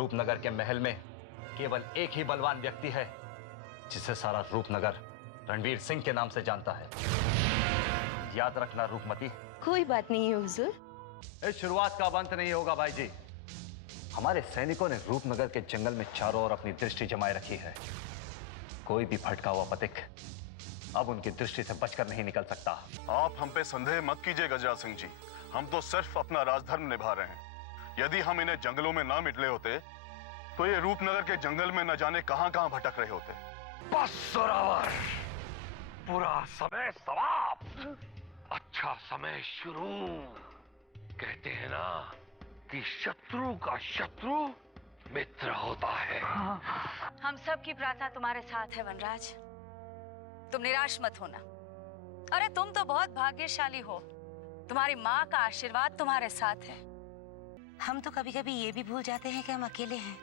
रूपनगर के महल में केवल एक ही बलवान व्यक्ति है जिसे सारा रूपनगर रणवीर सिंह के नाम से जानता है। याद रखना रूपमती। कोई बात नहीं है हुजूर। इस शुरुआत का अब अंत नहीं होगा भाई जी। हमारे सैनिकों ने रूपनगर के जंगल में चारों ओर अपनी दृष्टि जमाए रखी है। कोई भी भटका हुआ पथिक अब उनकी दृष्टि से बचकर नहीं निकल सकता। आप हम पे संदेह मत कीजिए गजराज सिंह जी, हम तो सिर्फ अपना राजधर्म निभा रहे हैं। यदि हम इन्हें जंगलों में ना मिटले होते तो ये रूपनगर के जंगल में न जाने कहां कहां भटक रहे होते। बस जोरावर, पूरा समय समाप्त, अच्छा समय शुरू। कहते हैं ना कि शत्रु का शत्रु मित्र होता है। हम सब की प्रार्थना तुम्हारे साथ है वनराज, तुम निराश मत होना। अरे तुम तो बहुत भाग्यशाली हो, तुम्हारी माँ का आशीर्वाद तुम्हारे साथ है। हम तो कभी कभी ये भी भूल जाते हैं कि हम अकेले हैं।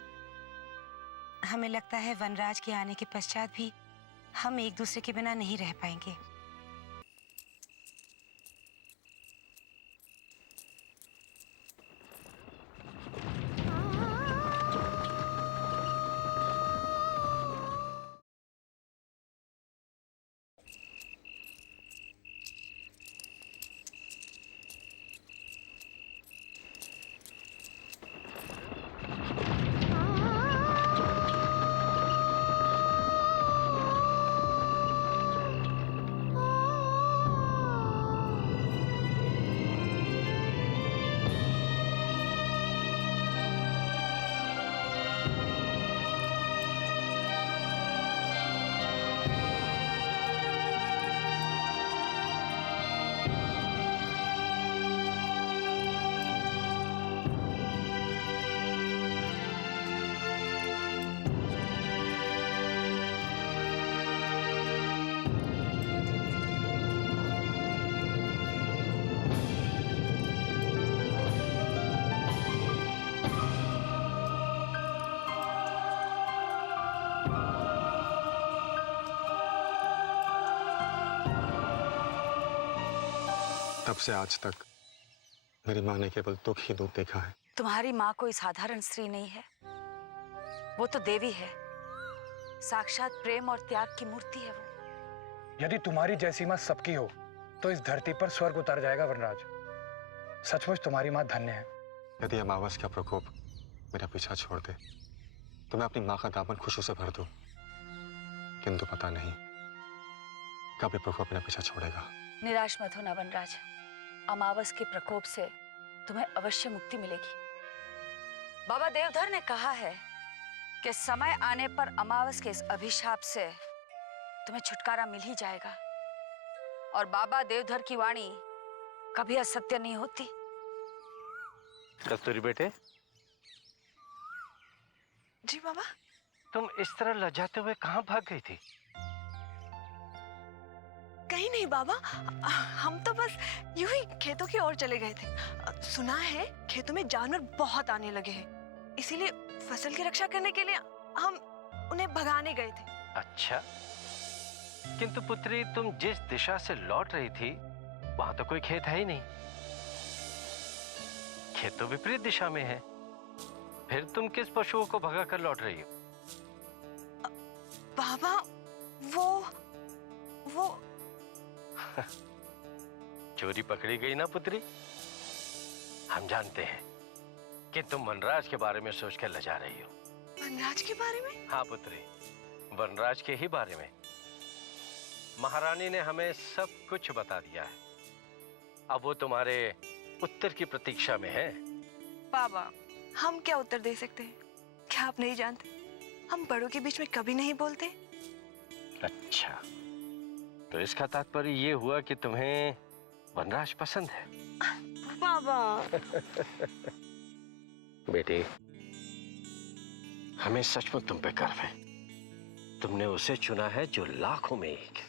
हमें लगता है वनराज के आने के पश्चात भी हम एक दूसरे के बिना नहीं रह पाएंगे। तब से आज तक मेरी माँ ने केवल दुख ही दुख देखा है। तुम्हारी माँ कोई साधारण स्त्री नहीं है, वो तो देवी है, साक्षात प्रेम और त्याग की मूर्ति है वो। यदि तुम्हारी जैसी माँ सबकी हो तो इस धरती पर स्वर्ग उतर जाएगा वनराज। सचमुच तुम्हारी माँ धन्य है। यदि अमावस का प्रकोप मेरा पीछा छोड़ दे तो मैं अपनी माँ का दामन खुशियों से भर दूं, किंतु पता नहीं कब ये प्रकोप मेरा पीछा छोड़ेगा। निराश मत होना वनराज, अमावस के प्रकोप से तुम्हें अवश्य मुक्ति मिलेगी। बाबा देवधर ने कहा है कि समय आने पर अमावस के इस अभिशाप से तुम्हें छुटकारा मिल ही जाएगा। और बाबा देवधर की वाणी कभी असत्य नहीं होती। कस्तूरी बेटे, जी बाबा। तुम इस तरह लजाते हुए कहाँ भाग गई थी? कहीं नहीं बाबा, हम तो बस यूं ही खेतों की ओर चले गए थे। सुना है खेतों में जानवर बहुत आने लगे हैं, इसीलिए फसल की रक्षा करने के लिए हम उन्हें भगाने गए थे। अच्छा, किंतु पुत्री तुम जिस दिशा से लौट रही थी वहां तो कोई खेत है ही नहीं। खेत तो विपरीत दिशा में है, फिर तुम किस पशुओं को भगा कर लौट रही हो? बाबा वो चोरी पकड़ी गई ना पुत्री। हम जानते हैं कि तुम वनराज के बारे में सोचकर लजा रही हो। वनराज के बारे में? हाँ पुत्री, वनराज के ही बारे में। महारानी ने हमें सब कुछ बता दिया है। अब वो तुम्हारे उत्तर की प्रतीक्षा में है। बाबा हम क्या उत्तर दे सकते हैं? क्या आप नहीं जानते, हम बड़ों के बीच में कभी नहीं बोलते। अच्छा, तो इसका तात्पर्य ये हुआ कि तुम्हें वनराज पसंद है। बाबा बेटी, हमें सचमुच तुम पे गर्व है। तुमने उसे चुना है जो लाखों में एक।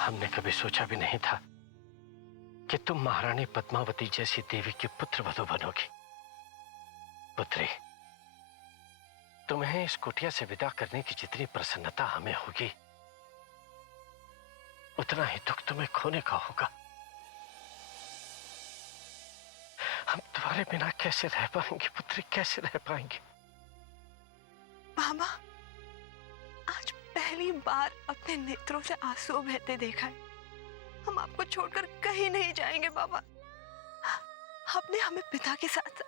हमने कभी सोचा भी नहीं था कि तुम महारानी पद्मावती जैसी देवी की पुत्र वधू बनोगी। पुत्री, तुम्हें इस कुटिया से विदा करने की जितनी प्रसन्नता हमें होगी, उतना ही दुख तुम्हें खोने का होगा। हम तुम्हारे तुम्हारे बिना कैसे रह पाएंगे पुत्री, कैसे रह पाएंगे? बाबा, आज पहली बार अपने नेत्रों से आंसू बहते देखा है। हम आपको छोड़कर कहीं नहीं जाएंगे बाबा। आपने हमें पिता के साथ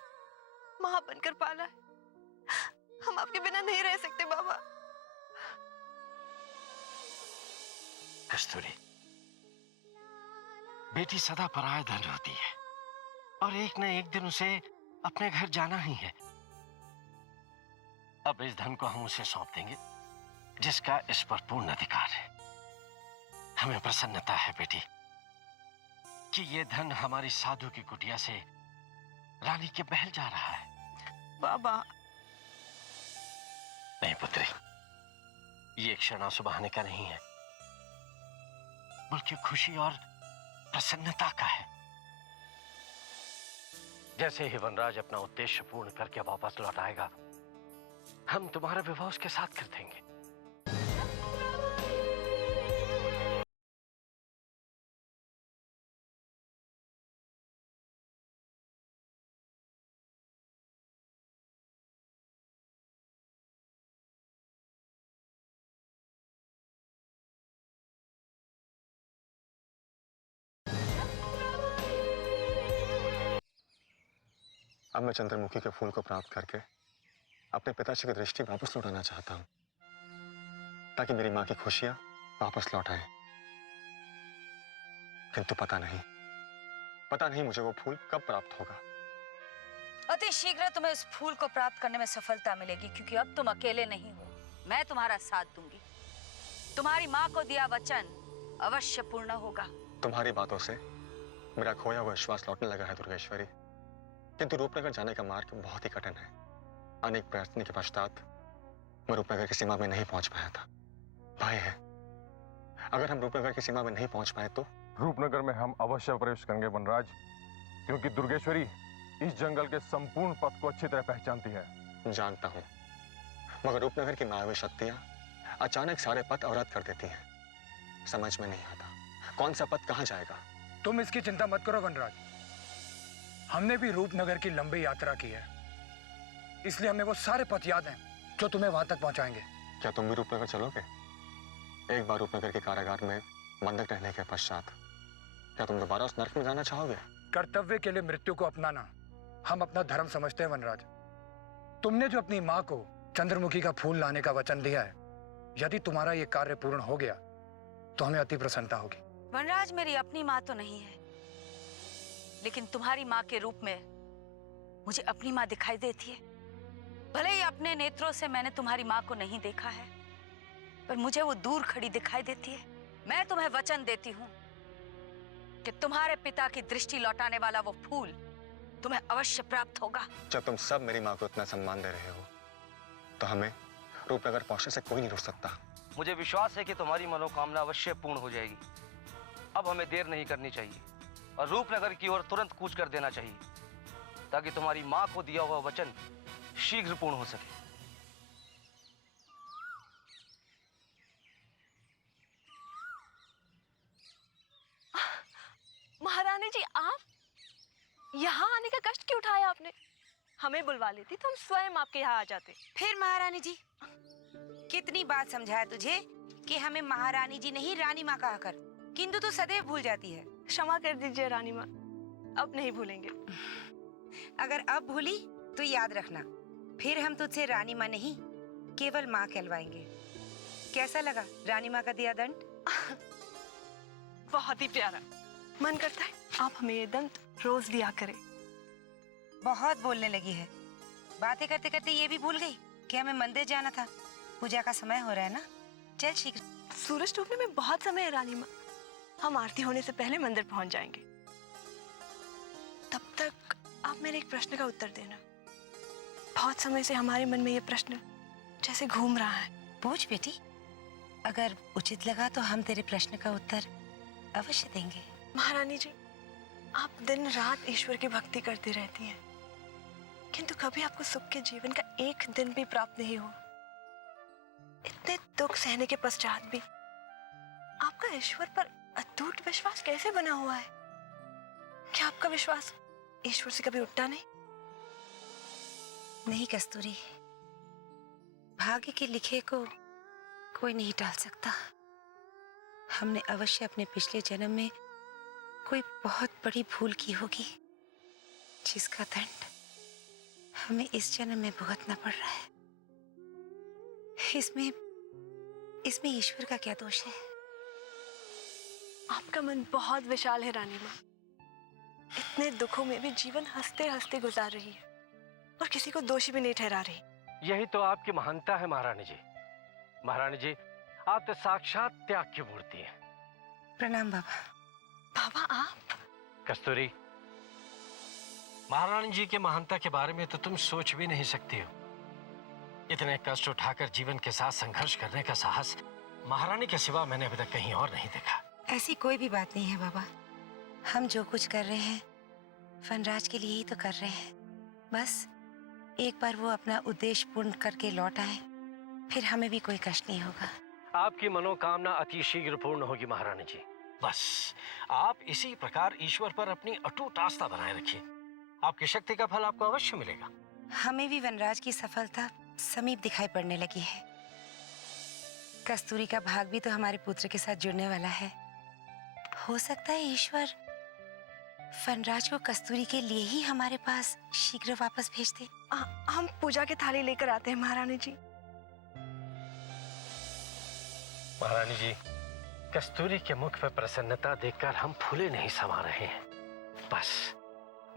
मां बनकर पाला है। हम आपके बिना नहीं रह सकते बाबा। कस्तूरी, बेटी सदा पराया धन होती है और एक न एक दिन उसे अपने घर जाना ही है। अब इस धन को हम उसे सौंप देंगे जिसका इस पर पूर्ण अधिकार है। हमें प्रसन्नता है बेटी कि ये धन हमारी साधु की कुटिया से रानी के महल जा रहा है। बाबा, नहीं पुत्री, ये क्षण आंसू बहाने का नहीं है, बल्कि खुशी और प्रसन्नता का है। जैसे ही वनराज अपना उद्देश्य पूर्ण करके वापस लौट आएगा, हम तुम्हारा विवाह उसके साथ कर देंगे। अब मैं चंद्रमुखी के फूल को प्राप्त करके अपने पिताजी की दृष्टि वापस लौटाना चाहता हूं, ताकि मेरी मां की खुशियां वापस लौट आए। किंतु पता नहीं मुझे वो फूल कब प्राप्त होगा। अति शीघ्र तुम्हें इस फूल को प्राप्त करने में सफलता मिलेगी, क्योंकि अब तुम अकेले नहीं हो। मैं तुम्हारा साथ दूंगी। तुम्हारी माँ को दिया वचन अवश्य पूर्ण होगा। तुम्हारी बातों से मेरा खोया हुआ विश्वास लौटने लगा है दुर्गेश्वरी, किंतु रूपनगर जाने का मार्ग बहुत ही कठिन है। अनेक प्रयत्न के पश्चात मैं रूपनगर की सीमा में नहीं पहुंच पाया था। भय है, अगर हम रूपनगर की सीमा में नहीं पहुंच पाए तो? रूपनगर में हम अवश्य प्रवेश करेंगे वनराज, क्योंकि दुर्गेश्वरी इस जंगल के संपूर्ण पथ को अच्छी तरह पहचानती है। जानता हूं, मगर रूपनगर की मायावी शक्तियां अचानक सारे पथ अवरुद्ध कर देती हैं। समझ में नहीं आता कौन सा पथ कहां जाएगा। तुम इसकी चिंता मत करो वनराज, हमने भी रूपनगर की लंबी यात्रा की है, इसलिए हमें वो सारे पथ याद हैं जो तुम्हें वहां तक पहुंचाएंगे। क्या तुम भी रूपनगर चलोगे? एक बार रूपनगर के कारागार में बंधक रहने के पश्चात क्या तुम दोबारा उस नरक में जाना चाहोगे? कर्तव्य के लिए मृत्यु को अपनाना हम अपना धर्म समझते हैं वनराज। तुमने जो अपनी माँ को चंद्रमुखी का फूल लाने का वचन दिया है, यदि तुम्हारा ये कार्य पूर्ण हो गया तो हमें अति प्रसन्नता होगी। वनराज मेरी अपनी माँ तो नहीं है, लेकिन तुम्हारी माँ के रूप में मुझे अपनी माँ दिखाई देती है। भले ही अपने नेत्रों से मैंने तुम्हारी माँ को नहीं देखा है, पर मुझे वो दूर खड़ी दिखाई देती है। मैं तुम्हें वचन देती हूँ कि तुम्हारे पिता की दृष्टि लौटाने वाला वो फूल तुम्हें अवश्य प्राप्त होगा। जब तुम सब मेरी माँ को इतना सम्मान दे रहे हो तो हमें रूपनगर पहुंचने से कोई नहीं रोक सकता। मुझे विश्वास है कि तुम्हारी मनोकामना अवश्य पूर्ण हो जाएगी। अब हमें देर नहीं करनी चाहिए और रूपनगर की ओर तुरंत कूच कर देना चाहिए, ताकि तुम्हारी माँ को दिया हुआ वचन शीघ्र पूर्ण हो सके। महारानी जी, आप यहाँ आने का कष्ट क्यों उठाया आपने? हमें बुलवा लेती तो हम स्वयं आपके यहाँ आ जाते। फिर महारानी जी, कितनी बात समझाया तुझे कि हमें महारानी जी नहीं रानी माँ कहा कर, किंतु तू सदैव भूल जाती है। क्षमा कर दीजिए रानी माँ, अब नहीं भूलेंगे। अगर अब भूली तो याद रखना, फिर हम तुझसे रानी माँ नहीं केवल माँ कहलवाएंगे। कैसा लगा रानी माँ का दिया दंड? बहुत ही प्यारा। मन करता है आप हमें ये दंड रोज दिया करें। बहुत बोलने लगी है, बातें करते करते ये भी भूल गई कि हमें मंदिर जाना था। पूजा का समय हो रहा है ना, चल शीघ्र। सूरज डूबने में बहुत समय है रानी माँ, हम आरती होने से पहले मंदिर पहुंच जाएंगे। तब तक आप मेरे एक प्रश्न का उत्तर देना। बहुत समय से हमारे मन में ये प्रश्न जैसे घूम रहा है। पूछ बेटी, अगर उचित लगा तो हम तेरे प्रश्न का उत्तर अवश्य देंगे। महारानी जी, आप दिन रात ईश्वर की भक्ति करती रहती हैं, किंतु कभी आपको सुख के जीवन का एक दिन भी प्राप्त नहीं हुआ। इतने दुख सहने के पश्चात भी आपका ईश्वर पर अटूट विश्वास कैसे बना हुआ है? क्या आपका विश्वास ईश्वर से कभी उठता नहीं? नहीं कस्तूरी, भाग्य के लिखे को कोई नहीं टाल सकता। हमने अवश्य अपने पिछले जन्म में कोई बहुत बड़ी भूल की होगी, जिसका दंड हमें इस जन्म में भुगतना पड़ रहा है। इसमें ईश्वर का क्या दोष है? आपका मन बहुत विशाल है रानी माँ। इतने दुखों में भी जीवन हंसते हंसते गुजार रही है और किसी को दोषी भी नहीं ठहरा रही। यही तो आपकी महानता है महारानी जी। महारानी जी, आप तो साक्षात त्याग की मूर्ति हैं। प्रणाम बाबा। बाबा आप? कस्तूरी, महारानी जी के महानता के बारे में तो तुम सोच भी नहीं सकती हो। इतने कष्ट उठाकर जीवन के साथ संघर्ष करने का साहस महारानी के सिवा मैंने अभी तक कहीं और नहीं देखा। ऐसी कोई भी बात नहीं है बाबा। हम जो कुछ कर रहे हैं वनराज के लिए ही तो कर रहे हैं। बस एक बार वो अपना उद्देश्य पूर्ण करके लौट आए, फिर हमें भी कोई कष्ट नहीं होगा। आपकी मनोकामना अति शीघ्र पूर्ण होगी महारानी जी। बस आप इसी प्रकार ईश्वर पर अपनी अटूट आस्था बनाए रखिए। आपकी शक्ति का फल आपको अवश्य मिलेगा। हमें भी वनराज की सफलता समीप दिखाई पड़ने लगी है। कस्तूरी का भाग भी तो हमारे पुत्र के साथ जुड़ने वाला है। हो सकता है ईश्वर वनराज को कस्तूरी के लिए ही हमारे पास शीघ्र वापस भेज दे। हम पूजा की थाली लेकर आते हैं महारानी जी। महारानी जी, कस्तूरी के मुख पर प्रसन्नता देखकर हम फूले नहीं समा रहे हैं। बस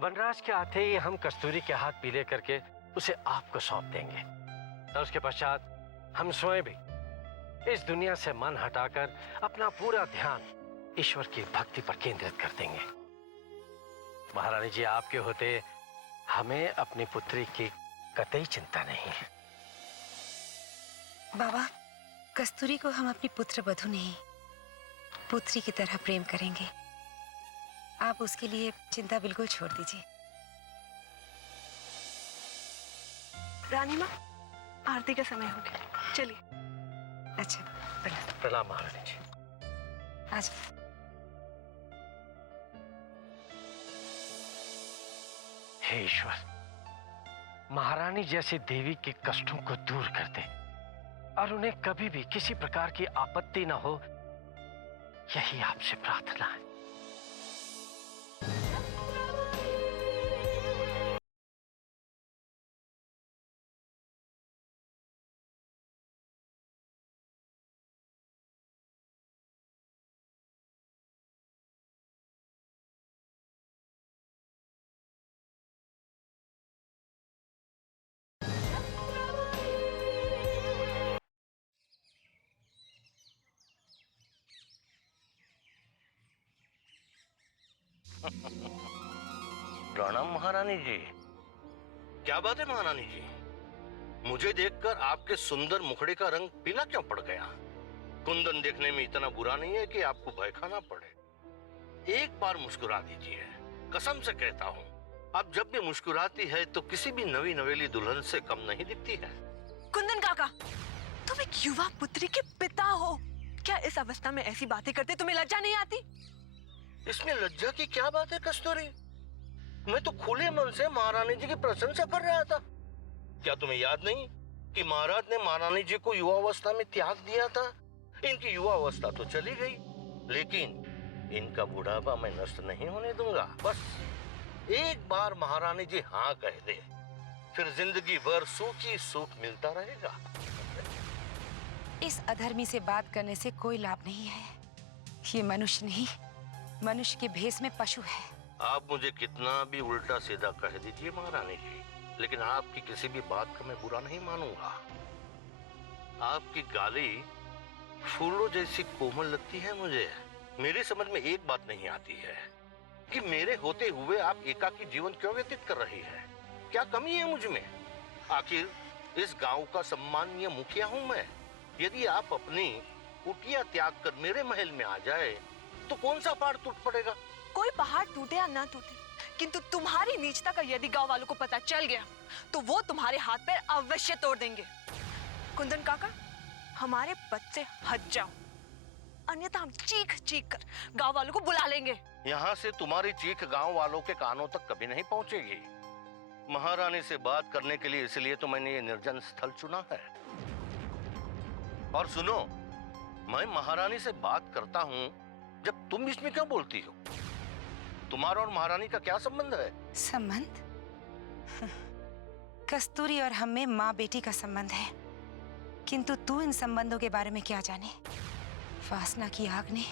वनराज के आते ही हम कस्तूरी के हाथ पीले करके उसे आपको सौंप देंगे और उसके पश्चात हम स्वयं भी इस दुनिया से मन हटाकर अपना पूरा ध्यान ईश्वर की भक्ति पर केंद्रित कर देंगे। महारानी जी, आपके होते हमें अपनी पुत्री की कतई चिंता नहीं है। बाबा, कस्तूरी को हम अपनी पुत्र वधू नहीं पुत्री की तरह प्रेम करेंगे। आप उसके लिए चिंता बिल्कुल छोड़ दीजिए। रानी माँ, आरती का समय हो गया, चलिए। अच्छा, प्रणाम। प्रणाम महारानी जी। आज हे ईश्वर, महारानी जैसी देवी के कष्टों को दूर कर दे और उन्हें कभी भी किसी प्रकार की आपत्ति न हो, यही आपसे प्रार्थना है। प्रणाम महारानी जी। क्या बात है महारानी जी, मुझे देखकर आपके सुंदर मुखड़े का रंग पीला क्यों पड़ गया? कुंदन देखने में इतना बुरा नहीं है कि आपको भय खाना पड़े। एक बार मुस्कुरा दीजिए, कसम से कहता हूँ, आप जब भी मुस्कुराती है तो किसी भी नवी नवेली दुल्हन से कम नहीं दिखती है। कुंदन काका, तुम एक युवा पुत्री के पिता हो, क्या इस अवस्था में ऐसी बातें करते तुम्हें लज्जा नहीं आती? इसमें लज्जा की क्या बात है कस्तूरी? मैं तो खुले मन से महारानी जी की प्रशंसा कर रहा था। क्या तुम्हें याद नहीं कि महाराज ने महारानी जी को युवावस्था में त्याग दिया था? इनकी युवावस्था तो चली गई, लेकिन इनका बुढ़ापा मैं नष्ट नहीं होने दूंगा। बस एक बार महारानी जी हाँ कह दे, फिर जिंदगी भर सुख ही सुख मिलता रहेगा। इस अधर्मी से बात करने से कोई लाभ नहीं है। ये मनुष्य नहीं, मनुष्य के भेष में पशु है। आप मुझे कितना भी उल्टा सीधा कह दीजिए महारानी जी, लेकिन आपकी किसी भी बात का मैं बुरा नहीं मानूंगा। आपकी गाली फूलों जैसी कोमल लगती है मुझे। मेरी समझ में एक बात नहीं आती है कि मेरे होते हुए आप एकाकी जीवन क्यों व्यतीत कर रही है? क्या कमी है मुझ में? आखिर इस गांव का सम्मानीय मुखिया हूं मैं। यदि आप अपनी कुटिया त्याग कर मेरे महल में आ जाए तो कौन सा पहाड़ टूट पड़ेगा? कोई पहाड़ टूटे या ना टूटे, किंतु तुम्हारी नीचता का यदि गांव वालों को पता चल गया तो वो तुम्हारे हाथ पैर अवश्य तोड़ देंगे। कुंदन काका, हमारे पद से हट जाओ, अन्यथा हम चीख चीख कर गांव वालों को बुला लेंगे। यहाँ से तुम्हारी चीख गांव वालों के कानों तक कभी नहीं पहुंचेगी। महारानी से बात करने के लिए इसलिए तो मैंने ये निर्जन स्थल चुना है। और सुनो, मैं महारानी से बात करता हूं जब तुम इसमें क्यों बोलती हो? तुम्हारा और महारानी का क्या संबंध है? संबंध? कस्तूरी और हम में माँ बेटी का संबंध है, किंतु तू इन संबंधों के बारे में क्या जाने? वासना की आग ने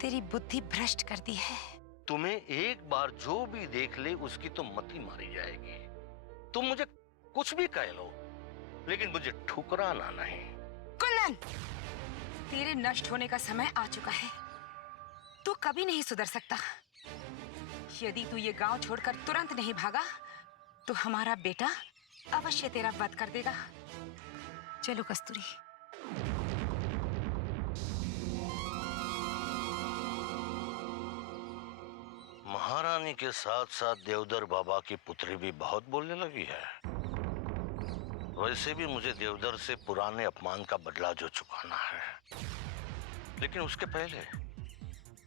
तेरी बुद्धि भ्रष्ट कर दी है। तुम्हें एक बार जो भी देख ले उसकी तो मति मारी जाएगी। तुम मुझे कुछ भी कह लो, लेकिन मुझे ठुकराना नहीं। कुंदन, तेरे नष्ट होने का समय आ चुका है। तू कभी नहीं सुधर सकता। यदि तू ये गांव छोड़कर तुरंत नहीं भागा तो हमारा बेटा अवश्य तेरा वध कर देगा। चलो कस्तूरी। महारानी के साथ साथ देवधर बाबा की पुत्री भी बहुत बोलने लगी है। वैसे भी मुझे देवधर से पुराने अपमान का बदला जो चुकाना है, लेकिन उसके पहले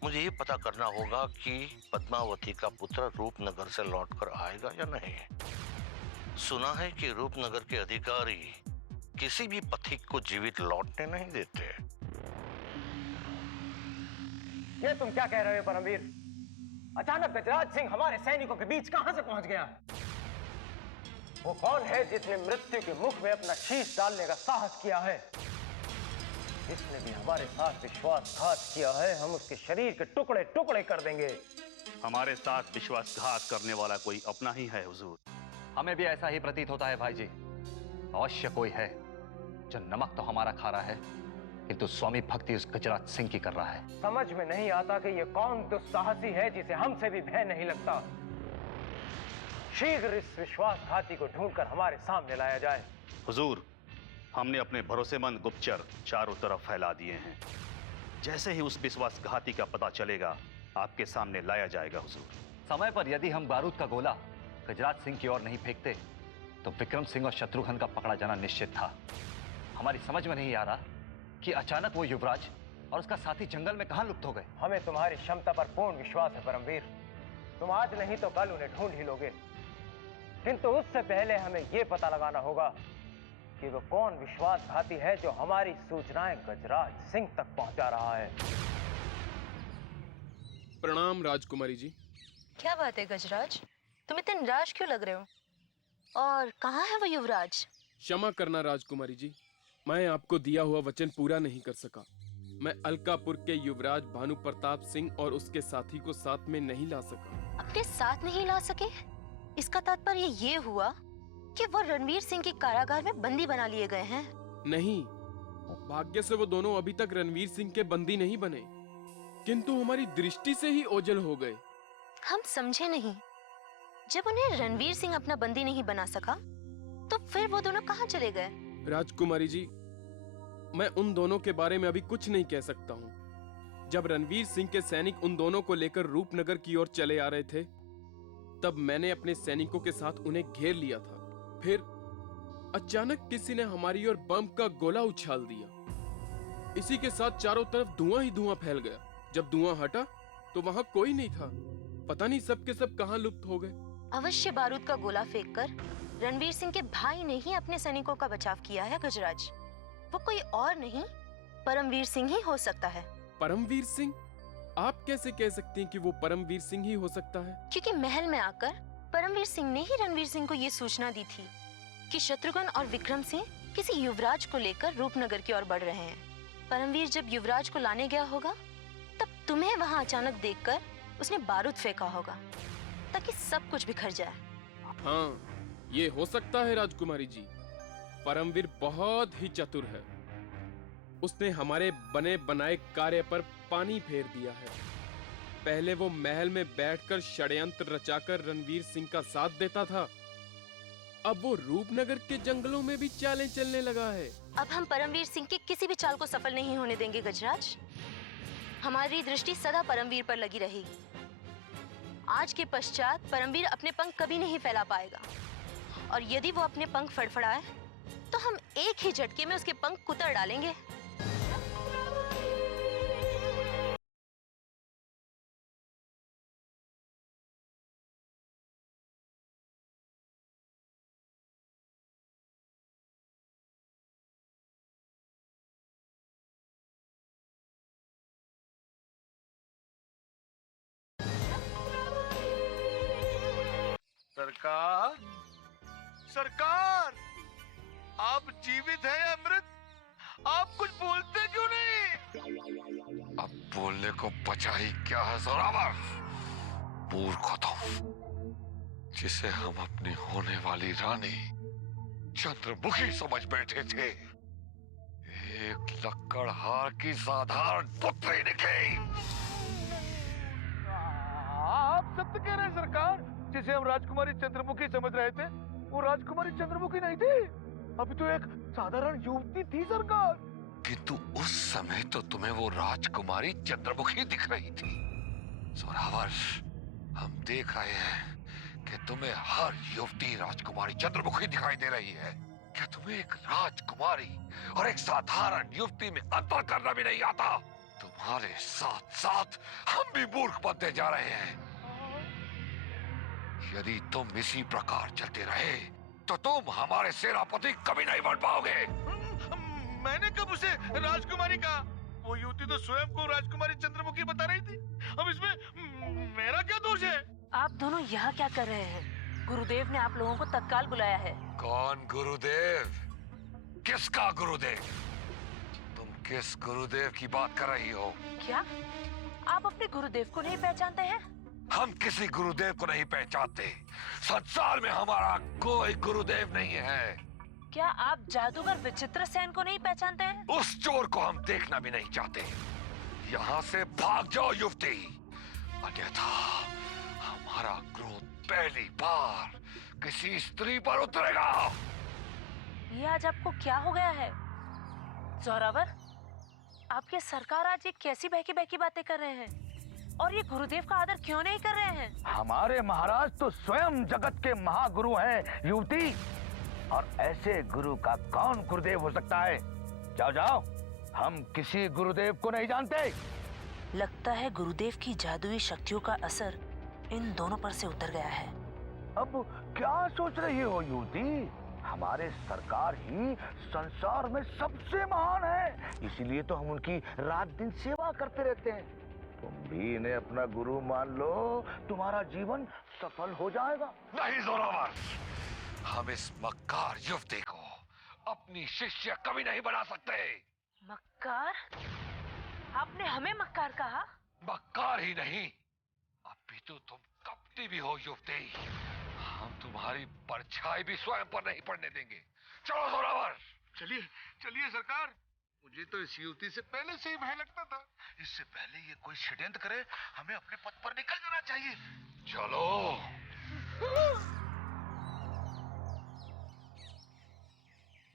मुझे ये पता करना होगा कि पद्मावती का पुत्र रूपनगर से लौटकर आएगा या नहीं। सुना है कि रूपनगर के अधिकारी किसी भी पथिक को जीवित लौटने नहीं देते। ये तुम क्या कह रहे हो परमवीर? अचानक गजराज सिंह हमारे सैनिकों के बीच कहां से पहुंच गया? वो कौन है जिसने मृत्यु के मुख में अपना शीश डालने का साहस किया है? जिसने भी हमारे साथ विश्वासघात किया है, हम उसके शरीर के टुकड़े टुकड़े कर देंगे। हमारे साथ विश्वासघात करने वाला कोई अपना ही है हुजूर। हमें भी ऐसा ही प्रतीत होता है भाई जी। अवश्य कोई है जो नमक तो हमारा खा रहा है, किंतु स्वामी भक्ति उस गजराज सिंह की कर रहा है। समझ में नहीं आता कि ये कौन दुस्साहसी है जिसे हमसे भी भय नहीं लगता। शीघ्र इस विश्वासघाती को ढूंढकर हमारे सामने लाया जाए। हुजूर, हमने अपने भरोसेमंद गुप्तचर चारों तरफ फैला दिए हैं। जैसे ही उस विश्वासघाती का पता चलेगा, आपके सामने लाया जाएगा हुजूर। समय पर यदि हम बारूद का गोला गजराज सिंह की ओर नहीं फेंकते तो विक्रम सिंह और शत्रुघ्न का पकड़ा जाना निश्चित था। हमारी समझ में नहीं आ रहा कि अचानक वो युवराज और उसका साथी जंगल में कहां लुप्त हो गए। हमें तुम्हारी क्षमता पर पूर्ण विश्वास है परमवीर। तुम आज नहीं तो कल उन्हें ढूंढ ही लोगे, किंतु उससे पहले हमें यह पता लगाना होगा कि वो कौन विश्वासघाती है जो हमारी सूचनाएं गजराज सिंह तक पहुंचा रहा है। प्रणाम राजकुमारी जी। क्या बात है गजराज, तुम इतने निराश क्यों लग रहे हो? और कहाँ है वो युवराज? क्षमा करना राजकुमारी जी, मैं आपको दिया हुआ वचन पूरा नहीं कर सका। मैं अलकापुर के युवराज भानु प्रताप सिंह और उसके साथी को साथ में नहीं ला सका। अपने साथ नहीं ला सके? इसका तात्पर्य ये हुआ कि वो रणवीर सिंह के कारागार में बंदी बना लिए गए हैं? नहीं, भाग्य से वो दोनों अभी तक रणवीर सिंह के बंदी नहीं बने, किंतु हमारी दृष्टि से ही ओझल हो गए। हम समझे नहीं। जब उन्हें रणवीर सिंह अपना बंदी नहीं बना सका तो फिर वो दोनों कहाँ चले गए? राजकुमारी जी, मैं उन दोनों के बारे में अभी कुछ नहीं कह सकता हूँ। जब रणवीर सिंह के सैनिक उन दोनों को लेकर रूपनगर की ओर चले आ रहे थे, तब मैंने अपने सैनिकों के साथ उन्हें घेर लिया था। फिर अचानक किसी ने हमारी ओर बम का गोला उछाल दिया। इसी के साथ चारों तरफ धुआं ही धुआं फैल गया। जब धुआं हटा तो वहां कोई नहीं था। पता नहीं सब के सब कहां लुप्त हो गए। अवश्य बारूद का गोला फेंककर रणवीर सिंह के भाई ने ही अपने सैनिकों का बचाव किया है गजराज। वो कोई और नहीं, परमवीर सिंह ही हो सकता है। परमवीर सिंह? आप कैसे कह सकती हैं कि वो परमवीर सिंह ही हो सकता है? क्योंकि महल में आकर परमवीर सिंह ने ही रणवीर सिंह को ये सूचना दी थी कि शत्रुघ्न और विक्रम सिंह किसी युवराज को लेकर रूपनगर की ओर बढ़ रहे हैं। परमवीर जब युवराज को लाने गया होगा, तब तुम्हें वहां अचानक देखकर उसने बारूद फेंका होगा ताकि सब कुछ बिखर जाए। हाँ, ये हो सकता है राजकुमारी जी। परमवीर बहुत ही चतुर है। उसने हमारे बने बनाए कार्य पर पानी फेर दिया है। पहले वो महल में बैठकर षड्यंत्र रचाकर रणवीर सिंह का साथ देता था, अब वो रूपनगर के जंगलों में भी चालें चलने लगा है। अब हम परमवीर सिंह की किसी भी चाल को सफल नहीं होने देंगे गजराज। हमारी दृष्टि सदा परमवीर पर लगी रहेगी। आज के पश्चात परमवीर अपने पंख कभी नहीं फैला पाएगा, और यदि वो अपने पंख फड़फड़ाए तो हम एक ही झटके में उसके पंख कुतर डालेंगे। सरकार, सरकार, आप जीवित हैं या मृत? आप कुछ बोलते क्यों नहीं? अब बोलने को बचा ही क्या है जोरावर? मूर्ख हो तुम, जिसे हम अपनी होने वाली रानी चंद्रमुखी समझ बैठे थे, एक लक्कड़हार की साधारण पुत्री निकली। आप सत्य कह रहे हैं सरकार। जिसे हम राजकुमारी चंद्रमुखी समझ रहे थे, वो राजकुमारी चंद्रमुखी नहीं थी, अभी तो एक साधारण युवती थी सरकार। किंतु उस समय तो तुम्हें वो राजकुमारी चंद्रमुखी दिख रही थी। जोरावर, हम देख रहे हैं कि तुम्हें हर युवती राजकुमारी चंद्रमुखी दिखाई दे रही है। क्या तुम्हें एक राजकुमारी और एक साधारण युवती में अंतर करना भी नहीं आता? तुम्हारे साथ साथ हम भी मूर्ख बनते जा रहे हैं। यदि तुम इसी प्रकार चलते रहे तो तुम हमारे सेनापति कभी नहीं बन पाओगे। मैंने कब उसे राजकुमारी कहा? वो युवती तो स्वयं को राजकुमारी चंद्रमुखी बता रही थी। अब इसमें मेरा क्या दोष है? आप दोनों यहाँ क्या कर रहे हैं? गुरुदेव ने आप लोगों को तत्काल बुलाया है। कौन गुरुदेव? किसका गुरुदेव? तुम किस गुरुदेव की बात कर रही हो? क्या आप अपने गुरुदेव को नहीं पहचानते हैं? हम किसी गुरुदेव को नहीं पहचानते। संसार में हमारा कोई गुरुदेव नहीं है। क्या आप जादूगर विचित्र सेन को नहीं पहचानते हैं? उस चोर को हम देखना भी नहीं चाहते। यहाँ से भाग जाओ युवती, अन्यथा हमारा क्रोध पहली बार किसी स्त्री पर उतरेगा। ये आज आपको क्या हो गया है? जोरावर, आपके सरकार आज ये कैसी बहकी बहकी बातें कर रहे हैं? और ये गुरुदेव का आदर क्यों नहीं कर रहे हैं? हमारे महाराज तो स्वयं जगत के महागुरु हैं युवती, और ऐसे गुरु का कौन गुरुदेव हो सकता है? जाओ जाओ, हम किसी गुरुदेव को नहीं जानते। लगता है गुरुदेव की जादुई शक्तियों का असर इन दोनों पर से उतर गया है। अब क्या सोच रही हो युवती? हमारे सरकार ही संसार में सबसे महान है, इसीलिए तो हम उनकी रात दिन सेवा करते रहते हैं। तुम भी इन्हें अपना गुरु मान लो, तुम्हारा जीवन सफल हो जाएगा। नहीं जोरावर, हम इस मक्कार युवती को अपनी शिष्य कभी नहीं बना सकते। मक्कार? आपने हमें मक्कार कहा? मक्कार ही नहीं, अभी तो तुम कपटी भी हो युवती। हम तुम्हारी परछाई भी स्वयं पर नहीं पड़ने देंगे। चलो जोरावर। चलिए चलिए सरकार। मुझे तो इस युवती से पहले से ही भय लगता था। इससे पहले ये कोई षड्यंत्र करे, हमें अपने पथ पर निकल जाना चाहिए। चलो।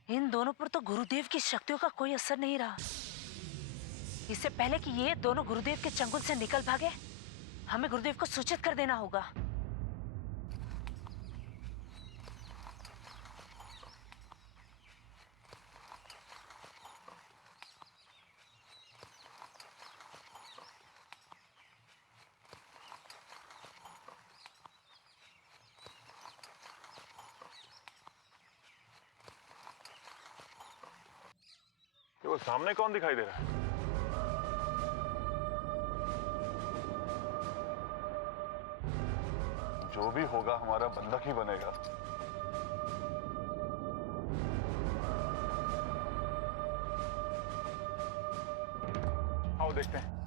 इन दोनों पर तो गुरुदेव की शक्तियों का कोई असर नहीं रहा। इससे पहले कि ये दोनों गुरुदेव के चंगुल से निकल भागे, हमें गुरुदेव को सूचित कर देना होगा। वो सामने कौन दिखाई दे रहा है? जो भी होगा हमारा बंधक ही बनेगा। आओ देखते हैं।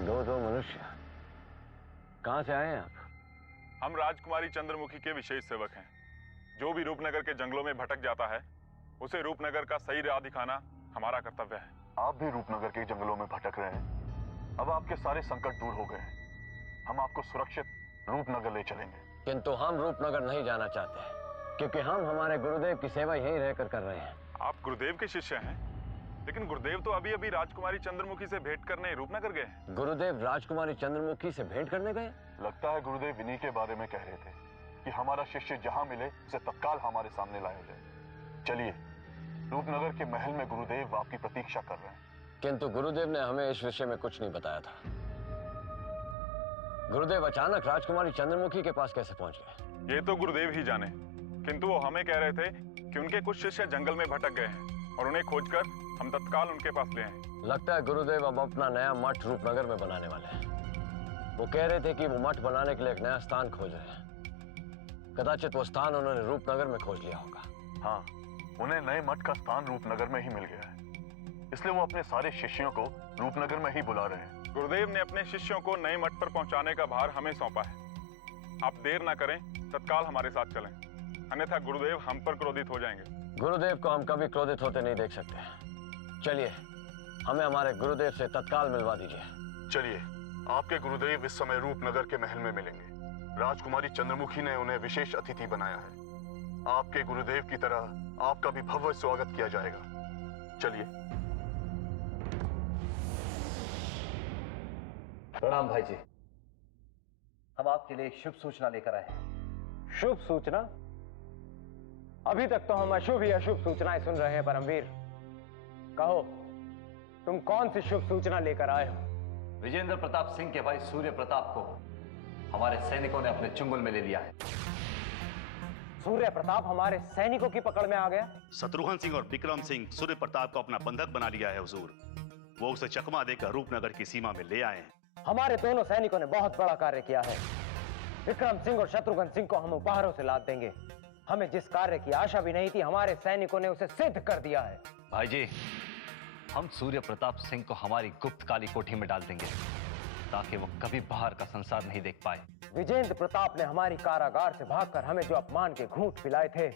दो मनुष्य कहां से आए हैं आप? हम राजकुमारी चंद्रमुखी के विशेष सेवक हैं। जो भी रूपनगर के जंगलों में भटक जाता है, उसे रूपनगर का सही राह दिखाना हमारा कर्तव्य है। आप भी रूपनगर के जंगलों में भटक रहे हैं। अब आपके सारे संकट दूर हो गए हैं। हम आपको सुरक्षित रूपनगर ले चलेंगे। किंतु हम रूपनगर नहीं जाना चाहते, क्योंकि हम हमारे गुरुदेव की सेवा यहीं रहकर कर रहे हैं। आप गुरुदेव के शिष्य हैं, लेकिन गुरुदेव तो अभी अभी राजकुमारी चंद्रमुखी से भेंट करने रूपनगर गए हैं। गुरुदेव राजकुमारी चंद्रमुखी से भेंट करने गए? लगता है गुरुदेव इन्हीं के बारे में कह रहे थे कि हमारा शिष्य जहां मिले उसे तत्काल हमारे सामने लाया जाए। चलिए, रूपनगर के महल में गुरुदेव आपकी प्रतीक्षा कर रहे हैं। किंतु गुरुदेव ने हमें इस विषय में कुछ नहीं बताया था। गुरुदेव अचानक राजकुमारी चंद्रमुखी के पास कैसे पहुंच गए? ये तो गुरुदेव ही जाने, किंतु वो हमें कह रहे थे कि उनके कुछ शिष्य जंगल में भटक गए हैं और उन्हें खोजकर हम तत्काल उनके पास ले आए। लगता है गुरुदेव अब अपना नया मठ रूपनगर में बनाने वाले हैं। वो कह रहे थे कि वो मठ बनाने के लिए एक नया स्थान खोज रहे हैं। कदाचित वो स्थान उन्होंने रूपनगर में खोज लिया होगा। हाँ, उन्हें नए मठ का स्थान रूपनगर में ही मिल गया है, इसलिए वो अपने सारे शिष्यों को रूपनगर में ही बुला रहे हैं। गुरुदेव ने अपने शिष्यों को नए मठ पर पहुंचाने का भार हमें सौंपा है। आप देर ना करें, तत्काल हमारे साथ चलें, अन्यथा गुरुदेव हम पर क्रोधित हो जाएंगे। गुरुदेव को हम कभी क्रोधित होते नहीं देख सकते। चलिए, हमें हमारे गुरुदेव से तत्काल मिलवा दीजिए। चलिए, आपके गुरुदेव इस समय रूपनगर के महल में मिलेंगे। राजकुमारी चंद्रमुखी ने उन्हें विशेष अतिथि बनाया है। आपके गुरुदेव की तरह आपका भी भव्य स्वागत किया जाएगा। चलिए। प्रणाम भाई जी, हम आपके लिए एक शुभ सूचना लेकर आए हैं। शुभ सूचना? अभी तक तो हम अशुभ ही अशुभ सूचनाएं सुन रहे हैं परमवीर। कहो, तुम कौन सी शुभ सूचना लेकर आए हो? विजेंद्र प्रताप सिंह के भाई सूर्य प्रताप को हमारे सैनिकों ने अपने चुंगल में ले लिया है। सूर्य प्रताप हमारे सैनिकों की पकड़ में आ गया? शत्रुघ्न सिंह और विक्रम सिंह सूर्य प्रताप को अपना बंधक बना लिया है हुजूर। वो उसे चकमा देकर रूपनगर की सीमा में ले आए हैं। हमारे दोनों सैनिकों ने बहुत बड़ा कार्य किया है। विक्रम सिंह और शत्रुघ्न सिंह को हम उपहारों से लाद देंगे। हमें जिस कार्य की आशा भी नहीं थी, हमारे सैनिकों ने उसे सिद्ध कर दिया है। भाई जी, हम सूर्य प्रताप सिंह को हमारी गुप्त काली कोठी में डाल देंगे ताकि वो कभी बाहर का संसार नहीं देख पाए। विजेंद्र प्रताप ने हमारी कारागार से भागकर हमें जो अपमान के घूंट पिलाए थे,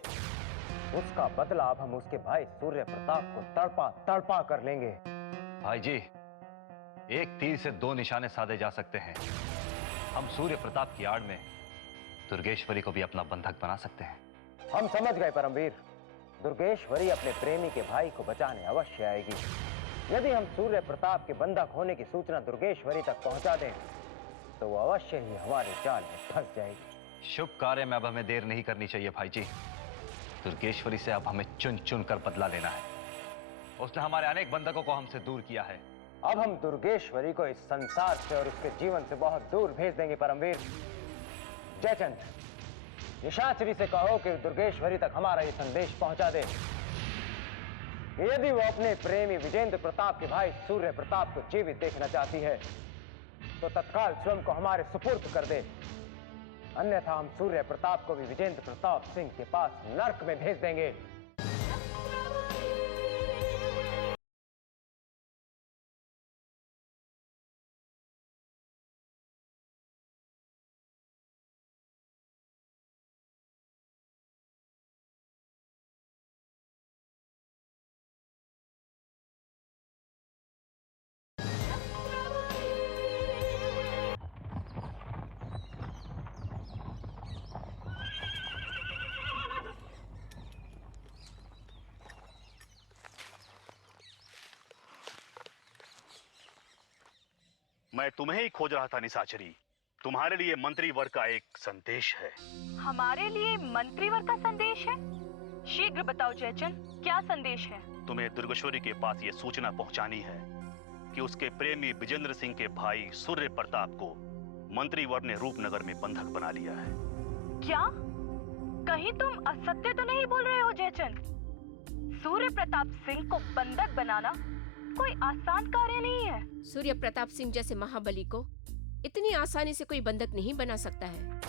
उसका बदला अब हम उसके भाई सूर्य प्रताप को तड़पा तड़पा कर लेंगे। भाई जी, एक तीर से दो निशाने साधे जा सकते हैं। हम सूर्य प्रताप की आड़ में दुर्गेश्वरी को भी अपना बंधक बना सकते हैं। हम समझ गए परमवीर। दुर्गेश्वरी अपने प्रेमी के भाई को बचाने अवश्य आएगी। यदि हम सूर्य प्रताप के बंधक होने की सूचना दुर्गेश्वरी तक पहुंचा दें, तो वो अवश्य ही हमारे जाल में फंस जाएगी। शुभ कार्य में अब हमें देर नहीं करनी चाहिए भाई जी। दुर्गेश्वरी से अब हमें चुन चुन कर बदला लेना है। उसने हमारे अनेक बंधकों को हमसे दूर किया है। अब हम दुर्गेश्वरी को इस संसार से और उसके जीवन से बहुत दूर भेज देंगे परमवीर। जयचंद, निशाचरी से कहो कि दुर्गेश्वरी तक हमारा ये संदेश पहुंचा दे कि यदि वो अपने प्रेमी विजेंद्र प्रताप के भाई सूर्य प्रताप को जीवित देखना चाहती है, तो तत्काल स्वयं को हमारे सुपुर्द कर दे। अन्यथा हम सूर्य प्रताप को भी विजेंद्र प्रताप सिंह के पास नर्क में भेज देंगे। मैं तुम्हें ही खोज रहा था निशाचरी। तुम्हारे लिए मंत्री वर का एक संदेश है। हमारे लिए मंत्री वर का संदेश है? शीघ्र बताओ जयचंद, क्या संदेश है? तुम्हें दुर्गेश्वरी के पास ये सूचना पहुंचानी है कि उसके प्रेमी विजेंद्र सिंह के भाई सूर्य प्रताप को मंत्री वर ने रूपनगर में बंधक बना लिया है। क्या? कहीं तुम असत्य तो नहीं बोल रहे हो जयचंद? सूर्य प्रताप सिंह को बंधक बनाना कोई आसान कार्य नहीं है। सूर्य प्रताप सिंह जैसे महाबली को इतनी आसानी से कोई बंधक नहीं बना सकता है।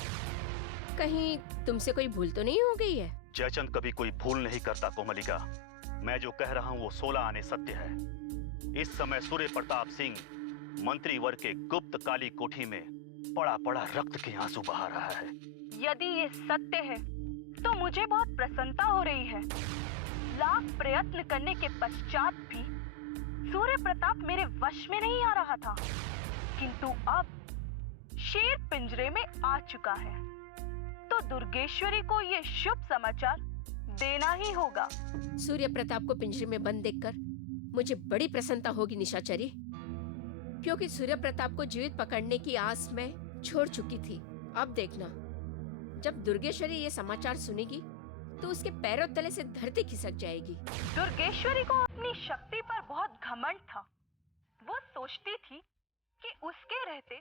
कहीं तुमसे कोई भूल तो नहीं हो गई है? जयचंद कभी कोई भूल नहीं करता कोमलिका। मैं जो कह रहा हूँ वो 16 आने सत्य है। इस समय सूर्य प्रताप सिंह मंत्री वर के गुप्त काली कोठी में पड़ा पड़ा रक्त के आंसू बहा रहा है। यदि ये सत्य है तो मुझे बहुत प्रसन्नता हो रही है। लाख प्रयत्न करने के पश्चात भी सूर्य प्रताप मेरे वश में नहीं आ रहा था, किंतु अब शेर पिंजरे में आ चुका है, तो दुर्गेश्वरी को ये शुभ समाचार देना ही होगा। सूर्य प्रताप को पिंजरे में बंद देखकर मुझे बड़ी प्रसन्नता होगी निशाचरी, क्योंकि सूर्य प्रताप को जीवित पकड़ने की आस मैं छोड़ चुकी थी। अब देखना, जब दुर्गेश्वरी ये समाचार सुनेगी तो उसके पैरों तले से धरती खिसक जाएगी। दुर्गेश्वरी को अपनी शक्ति पर बहुत घमंड था। वो सोचती थी कि उसके रहते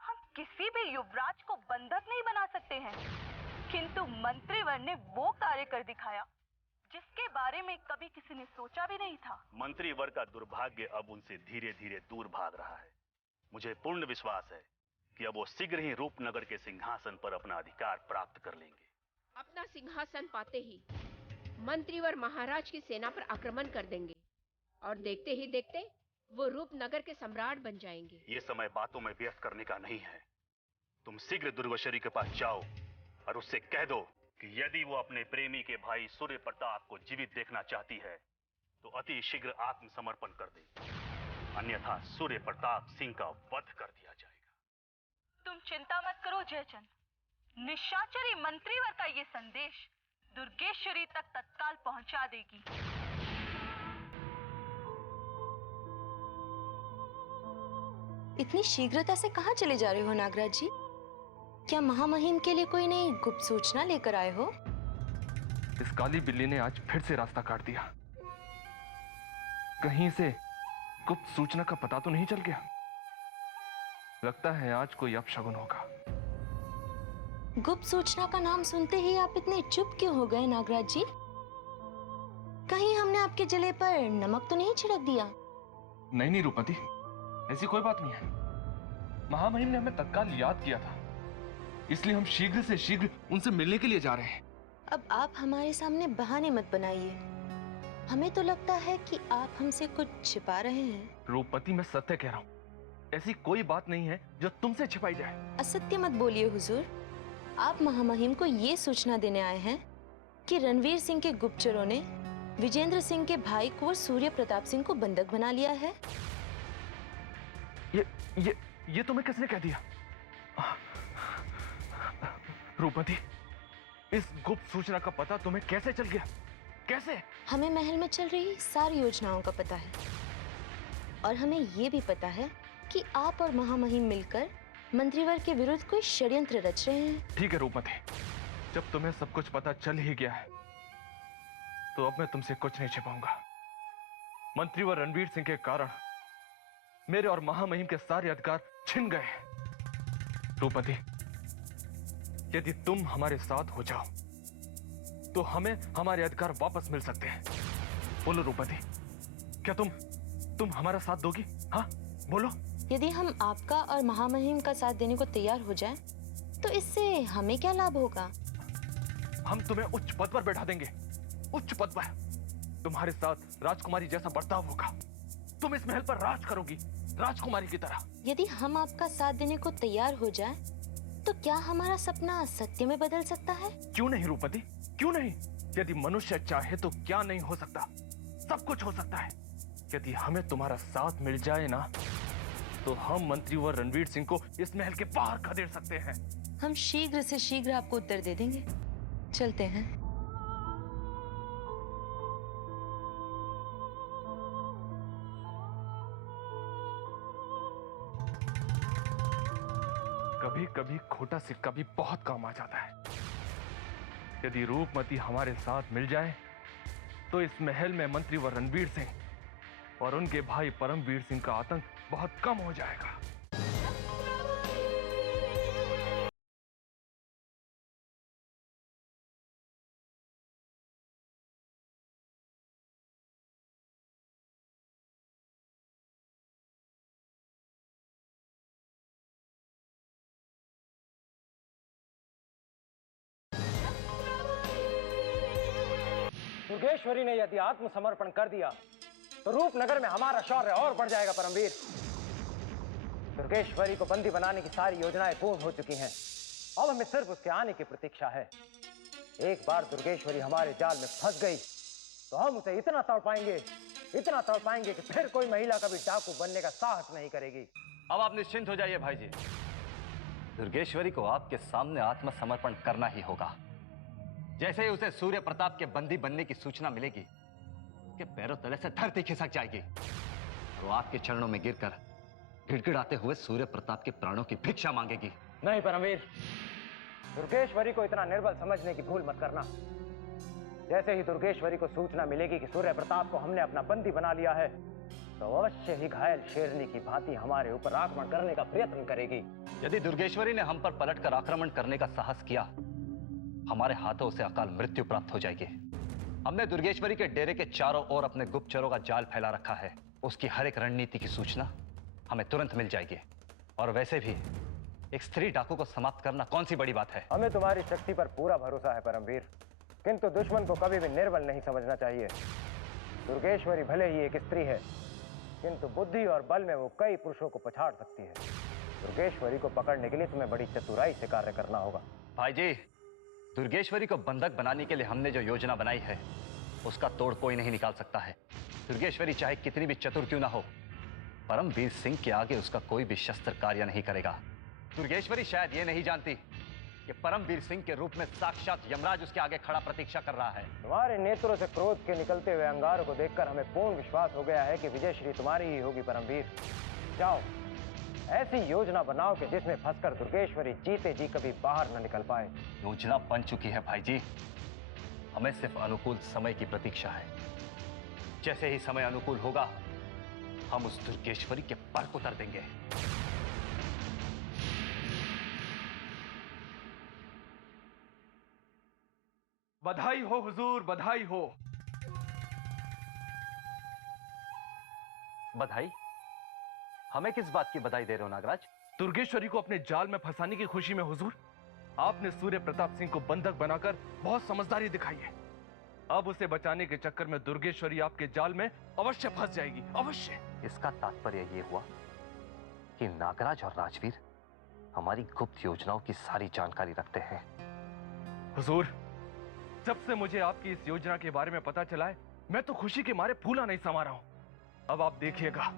हम किसी भी युवराज को बंधक नहीं बना सकते हैं, किंतु मंत्रीवर ने वो कार्य कर दिखाया जिसके बारे में कभी किसी ने सोचा भी नहीं था। मंत्री वर्ग का दुर्भाग्य अब उनसे धीरे धीरे दूर भाग रहा है। मुझे पूर्ण विश्वास है कि अब वो शीघ्र ही रूपनगर के सिंहासन पर अपना अधिकार प्राप्त कर लेंगे। अपना सिंहासन पाते ही मंत्रीवर महाराज की सेना पर आक्रमण कर देंगे और देखते ही देखते वो रूपनगर के सम्राट बन जाएंगे। ये समय बातों में व्यर्थ करने का नहीं है। तुम शीघ्र दुर्गेश्वरी के पास जाओ और उससे कह दो कि यदि वो अपने प्रेमी के भाई सूर्य प्रताप को जीवित देखना चाहती है तो अति शीघ्र आत्मसमर्पण कर दे, अन्यथा सूर्य प्रताप सिंह का वध कर दिया जाएगा। तुम चिंता मत करो जयचंद, निशाचरी मंत्रीवर का ये संदेश दुर्गेश्वरी तक तत्काल पहुंचा देगी। इतनी शीघ्रता से कहाँ चले जा रहे हो नागराज जी? क्या महामहिम के लिए कोई नई गुप्त सूचना लेकर आए हो? इस काली बिल्ली ने आज फिर से रास्ता काट दिया। कहीं से गुप्त सूचना का पता तो नहीं चल गया? लगता है आज कोई अपशगुन होगा। गुप्त सूचना का नाम सुनते ही आप इतने चुप क्यों हो गए नागराज जी? कहीं हमने आपके जले पर नमक तो नहीं छिड़क दिया? नहीं रूपमती, ऐसी कोई बात नहीं है। महामहिम ने हमें तत्काल याद किया था, इसलिए हम शीघ्र से शीघ्र उनसे मिलने के लिए जा रहे हैं। अब आप हमारे सामने बहाने मत बनाइए। हमें तो लगता है कि आप हमसे कुछ छिपा रहे हैं। रूपमती, मैं सत्य कह रहा हूँ। ऐसी कोई बात नहीं है जो तुमसे छिपाई जाए। असत्य मत बोलिए हुजूर। आप महामहिम को ये सूचना देने आए हैं कि रणवीर सिंह के गुप्तचरों ने विजेंद्र सिंह के भाई कुंवर सूर्य प्रताप सिंह को बंधक बना लिया है। ये तुम्हें किसने कह दिया? रूपमती, इस गुप्त सूचना का पता तुम्हें कैसे चल गया? कैसे? हमें महल में चल रही सारी योजनाओं का पता है और हमें ये भी पता है कि आप और महामहिम मिलकर मंत्रीवर के विरुद्ध कोई षड्यंत्र रच रहे हैं। ठीक है रूपमती, जब तुम्हें सब कुछ पता चल ही गया है तो अब मैं तुमसे कुछ नहीं छिपाऊंगा। मंत्रीवर रणवीर सिंह के कारण मेरे और महामहिम के सारे अधिकार छिन गए। रूपमती, यदि तुम हमारे साथ हो जाओ तो हमें हमारे अधिकार वापस मिल सकते हैं। बोलो रूपमती, क्या तुम हमारा साथ दोगी? हाँ बोलो। यदि हम आपका और महामहिम का साथ देने को तैयार हो जाएं, तो इससे हमें क्या लाभ होगा? हम तुम्हें उच्च पद पर बैठा देंगे, उच्च पद पर। तुम्हारे साथ राजकुमारी जैसा बर्ताव होगा। तुम इस महल पर राज करोगी, राजकुमारी की तरह। यदि हम आपका साथ देने को तैयार हो जाएं, तो क्या हमारा सपना सत्य में बदल सकता है? क्यों नहीं रूपमती, क्यों नहीं? यदि मनुष्य चाहे तो क्या नहीं हो सकता? सब कुछ हो सकता है। यदि हमें तुम्हारा साथ मिल जाए ना, तो हम मंत्रीवर रणवीर सिंह को इस महल के बाहर खदेड़ सकते हैं। हम शीघ्र से शीघ्र आपको उत्तर दे देंगे। चलते हैं। कभी कभी खोटा सिक्का भी बहुत काम आ जाता है। यदि रूपमती हमारे साथ मिल जाए तो इस महल में मंत्रीवर रणवीर सिंह और उनके भाई परमवीर सिंह का आतंक बहुत कम हो जाएगा। दुर्गेश्वरी ने यदि आत्मसमर्पण कर दिया तो रूपनगर में हमारा शौर्य और बढ़ जाएगा परमवीर। दुर्गेश्वरी को बंदी बनाने की सारी योजनाएं पूर्ण हो चुकी हैं। अब हमें सिर्फ उसके आने की प्रतीक्षा है। एक बार दुर्गेश्वरी हमारे जाल में फंस गई तो हम उसे इतना तड़पाएंगे कि फिर कोई महिला कभी डाकू बनने का साहस नहीं करेगी। अब आप निश्चिंत हो जाइए भाई जी। दुर्गेश्वरी को आपके सामने आत्मसमर्पण करना ही होगा। जैसे ही उसे सूर्य प्रताप के बंदी बनने की सूचना मिलेगी कि पैरों तले से धरती खिसक जाएगी और वो आपके चरणों में गिरकर गिड़गिड़ाते हुए सूर्य प्रताप के प्राणों की भिक्षा मांगेगी। नहीं परमवीर, दुर्गेश्वरी को इतना निर्बल समझने की भूल मत करना। जैसे ही दुर्गेश्वरी को सूचना मिलेगी कि सूर्य प्रताप को हमने अपना बंदी बना लिया है तो अवश्य ही घायल शेरनी की भांति हमारे ऊपर आक्रमण करने का प्रयत्न करेगी। यदि दुर्गेश्वरी ने हम पर पलटकर आक्रमण करने का साहस किया, हमारे हाथों से अकाल मृत्यु प्राप्त हो जाएगी। हमने दुर्गेश्वरी के डेरे के चारों ओर अपने गुप्तचरों का जाल फैला रखा है। उसकी हर एक रणनीति की सूचना हमें तुरंत मिल जाएगी। और वैसे भी एक स्त्री डाकू को समाप्त करना कौन सी बड़ी बात है। हमें तुम्हारी शक्ति पर पूरा भरोसा है परमवीर, किंतु दुश्मन को कभी भी निर्बल नहीं समझना चाहिए। दुर्गेश्वरी भले ही एक स्त्री है, किंतु बुद्धि और बल में वो कई पुरुषों को पछाड़ सकती है। दुर्गेश्वरी को पकड़ने के लिए तुम्हें बड़ी चतुराई से कार्य करना होगा। भाई जी, दुर्गेश्वरी को बंधक बनाने के लिए हमने जो योजना बनाई है उसका तोड़ कोई नहीं निकाल सकता है। दुर्गेश्वरी चाहे कितनी भी चतुर क्यों ना हो, परमवीर सिंह के आगे उसका कोई भी शस्त्र कार्य नहीं करेगा। दुर्गेश्वरी शायद ये नहीं जानती कि परमवीर सिंह के रूप में साक्षात यमराज उसके आगे खड़ा प्रतीक्षा कर रहा है। तुम्हारे नेत्रों से क्रोध के निकलते हुए अंगारों को देखकर हमें पूर्ण विश्वास हो गया है कि विजयश्री तुम्हारी ही होगी परमवीर। जाओ, ऐसी योजना बनाओ कि जिसमें फंसकर दुर्गेश्वरी जीते जी कभी बाहर न निकल पाए। योजना बन चुकी है भाई जी, हमें सिर्फ अनुकूल समय की प्रतीक्षा है। जैसे ही समय अनुकूल होगा हम उस दुर्गेश्वरी के पर उतर देंगे। बधाई हो हुजूर, बधाई हो। बधाई? हमें किस बात की बधाई दे रहे हो नागराज? दुर्गेश्वरी को अपने जाल में फंसाने की खुशी में हुजूर, आपने सूर्य प्रताप सिंह को बंधक बनाकर बहुत समझदारी दिखाई है। अब उसे बचाने के चक्कर में दुर्गेश्वरी आपके जाल में अवश्य फंस जाएगी, अवश्य। इसका तात्पर्य ये हुआ कि नागराज और राजवीर हमारी गुप्त योजनाओं की सारी जानकारी रखते हैं। हुजूर, जब से मुझे आपकी इस योजना के बारे में पता चला है, मैं तो खुशी के मारे फूला नहीं समा रहा हूं। अब आप देखिएगा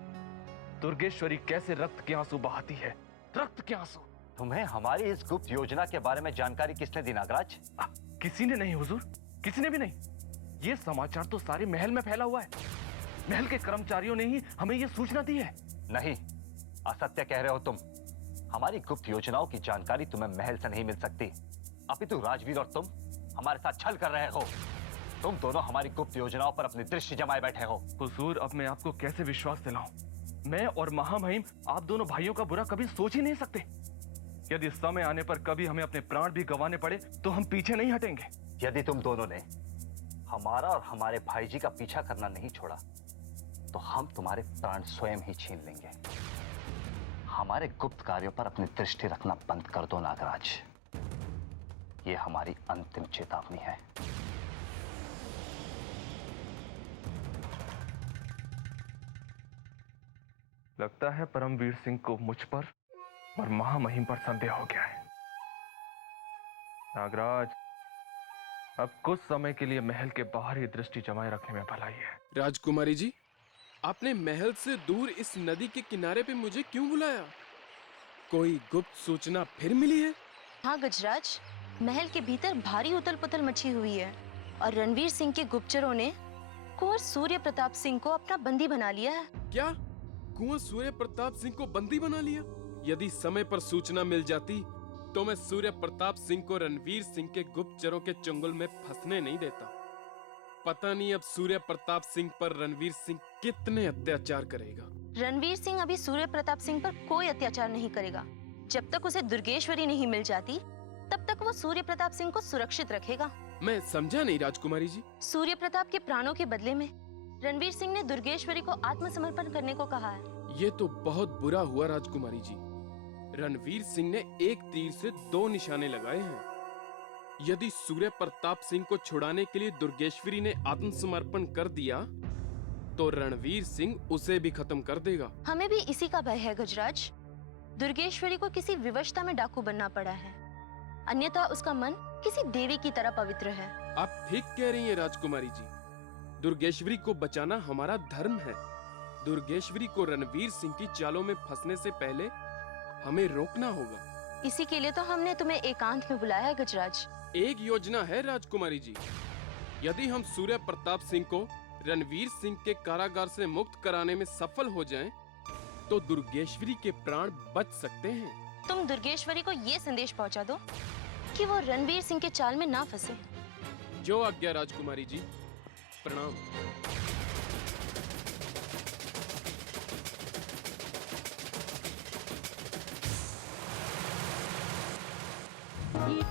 दुर्गेश्वरी कैसे रक्त के आंसू बहाती है, रक्त के आंसू। तुम्हें हमारी इस गुप्त योजना के बारे में जानकारी किसने दी नागराज? किसी ने नहीं हुजूर, किसी ने भी नहीं। ये समाचार तो सारे महल में फैला हुआ है। महल के कर्मचारियों ने ही हमें ये सूचना दी है। नहीं, असत्य कह रहे हो तुम। हमारी गुप्त योजनाओं की जानकारी तुम्हें महल से नहीं मिल सकती। अपितु राजवीर और तुम हमारे साथ छल कर रहे हो। तुम दोनों हमारी गुप्त योजनाओं पर अपनी दृष्टि जमाए बैठे हो। हुजूर, अब मैं आपको कैसे विश्वास दिलाऊं? मैं और महामहिम आप दोनों भाइयों का बुरा कभी सोच ही नहीं सकते। यदि समय आने पर कभी हमें अपने प्राण भी गंवाने पड़े तो हम पीछे नहीं हटेंगे। यदि तुम दोनों ने हमारा और हमारे भाई जी का पीछा करना नहीं छोड़ा तो हम तुम्हारे प्राण स्वयं ही छीन लेंगे। हमारे गुप्त कार्यों पर अपनी दृष्टि रखना बंद कर दो नागराज। ये हमारी अंतिम चेतावनी है। लगता है परमवीर सिंह को मुझ पर और महामहिम पर संदेह हो गया है। नागराज, अब कुछ समय के लिए महल के बाहर ही दृष्टि जमाए रखने में भलाई है। राजकुमारी जी, आपने महल से दूर इस नदी के किनारे पे मुझे क्यों बुलाया? कोई गुप्त सूचना फिर मिली है? हाँ गजराज, महल के भीतर भारी उथल पुथल मची हुई है और रणवीर सिंह के गुप्तचरों ने कुंवर सूर्य प्रताप सिंह को अपना बंदी बना लिया है। क्या कुंवर सूर्य प्रताप सिंह को बंदी बना लिया? यदि समय पर सूचना मिल जाती तो मैं सूर्य प्रताप सिंह को रणवीर सिंह के गुप्तचरों के चंगुल में फंसने नहीं देता। पता नहीं अब सूर्य प्रताप सिंह पर रणवीर सिंह कितने अत्याचार करेगा। रणवीर सिंह अभी सूर्य प्रताप सिंह पर कोई अत्याचार नहीं करेगा। जब तक उसे दुर्गेश्वरी नहीं मिल जाती तब तक वो सूर्य प्रताप सिंह को सुरक्षित रखेगा। मैं समझा नहीं राजकुमारी जी। सूर्य प्रताप के प्राणों के बदले में रणवीर सिंह ने दुर्गेश्वरी को आत्मसमर्पण करने को कहा है। ये तो बहुत बुरा हुआ राजकुमारी जी। रणवीर सिंह ने एक तीर से दो निशाने लगाए हैं। यदि सूर्य प्रताप सिंह को छुड़ाने के लिए दुर्गेश्वरी ने आत्मसमर्पण कर दिया तो रणवीर सिंह उसे भी खत्म कर देगा। हमें भी इसी का भय है गजराज। दुर्गेश्वरी को किसी विवशता में डाकू बनना पड़ा है, अन्यथा उसका मन किसी देवी की तरह पवित्र है। आप ठीक कह रही हैं राजकुमारी जी। दुर्गेश्वरी को बचाना हमारा धर्म है। दुर्गेश्वरी को रणवीर सिंह की चालों में फंसने से पहले हमें रोकना होगा। इसी के लिए तो हमने तुम्हें एकांत में बुलाया है गजराज। एक योजना है राजकुमारी जी। यदि हम सूर्य प्रताप सिंह को रणवीर सिंह के कारागार से मुक्त कराने में सफल हो जाएं, तो दुर्गेश्वरी के प्राण बच सकते हैं। तुम दुर्गेश्वरी को ये संदेश पहुंचा दो कि वो रणवीर सिंह के चाल में ना फंसे। जो आज्ञा राजकुमारी जी। प्रणाम। ये